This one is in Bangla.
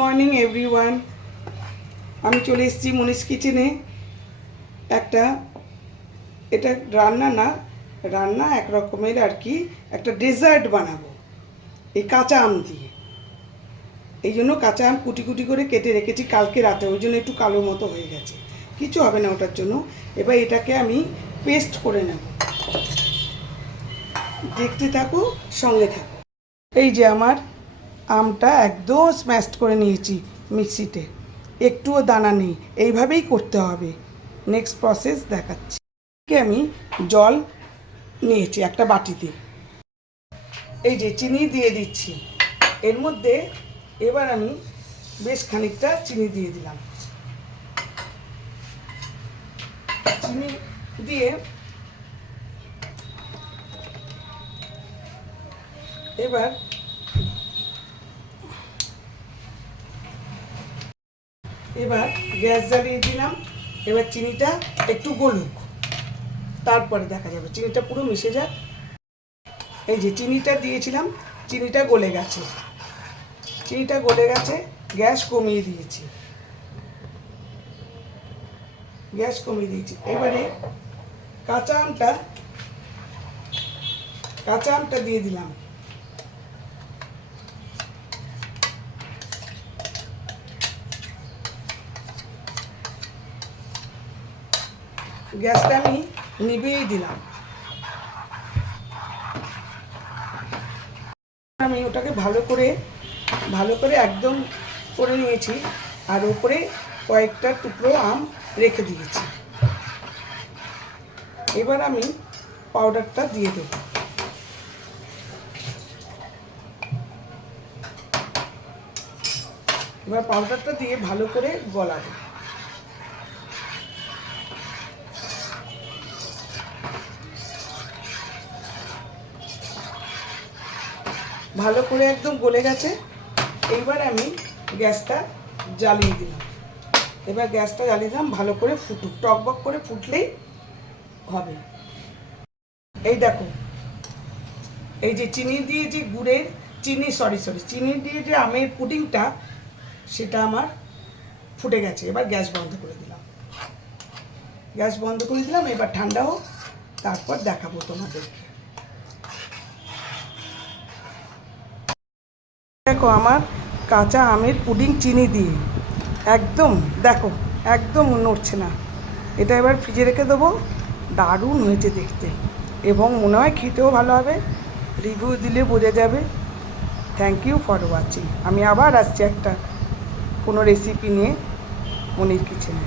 মর্নিং এভরিওয়ান, আমি চলে এসেছি মনীষ কিচেনে। এটা রান্না এক রকমের আর কি, একটা ডেজার্ট বানাবো এই কাঁচা আম দিয়ে। এই জন্য কাঁচা আম কুটি কুটি করে কেটে রেখেছি কালকে রাতে, ওই জন্য একটু কালো মতো হয়ে গেছে, কিছু হবে না ওটার জন্য। এবার এটাকে আমি পেস্ট করে নেব, দেখতে থাকো, সঙ্গে থাকো। এই যে আমার আমটা একদম স্ম্যাশ করে নিয়েছি মিক্সিতে, একটুও দানা নেই, এইভাবেই করতে হবে। নেক্সট প্রসেস দেখাচ্ছি। আমি জল নিয়েছি একটা বাটিতে, এই যে চিনি দিয়ে দিচ্ছি এর মধ্যে। এবার আমি বেশ খানিকটা চিনি দিয়ে দিলাম। চিনি দিয়ে এবার গ্যাস জ্বালিয়ে দিলাম। এবার চিনিটা একটু গলুক, তারপরে দেখা যাবে, চিনিটা পুরো মিশে যাক। এই যে চিনিটা দিয়েছিলাম, চিনিটা গলে গেছে, গ্যাস কমিয়ে দিয়েছি, এবারে কাঁচা আমটা দিয়ে দিলাম। গ্যাসটা আমি নিভিয়েই দিলাম। আমি ওটাকে ভালো করে একদম করে নিয়েছি, আর উপরে কয়েকটা টুকরো আম রেখে দিয়েছি। এবার আমি পাউডারটা দিয়ে দেব। এবার পাউডারটা দিয়ে ভালো করে গলাবো। ভালো করে একদম গলে গেছে। এইবার আমি গ্যাসটা জ্বালিয়ে দিলাম। ভালো করে ফুটুক, টকবক করে ফুটলেই হবে। এই দেখো, এই যে চিনি দিয়ে যে চিনি দিয়ে যে আমের পুডিংটা, সেটা আমার ফুটে গেছে। এবার গ্যাস বন্ধ করে দিলাম। এবার ঠান্ডা হোক, তারপর দেখাবো তোমাদেরকে। দেখো আমার কাঁচা আমের পুডিং চিনি দিয়ে একদম, দেখো একদম নড়ছে না। এটা এবার ফ্রিজে রেখে দেবো। দারুণ হয়েছে দেখতে, এবং মনে হয় খেতেও ভালো হবে। রিভিউ দিলে বোঝা যাবে। Thank you for watching. আমি আবার আসছি একটা কোনো রেসিপি নিয়ে মনির কিচেনে।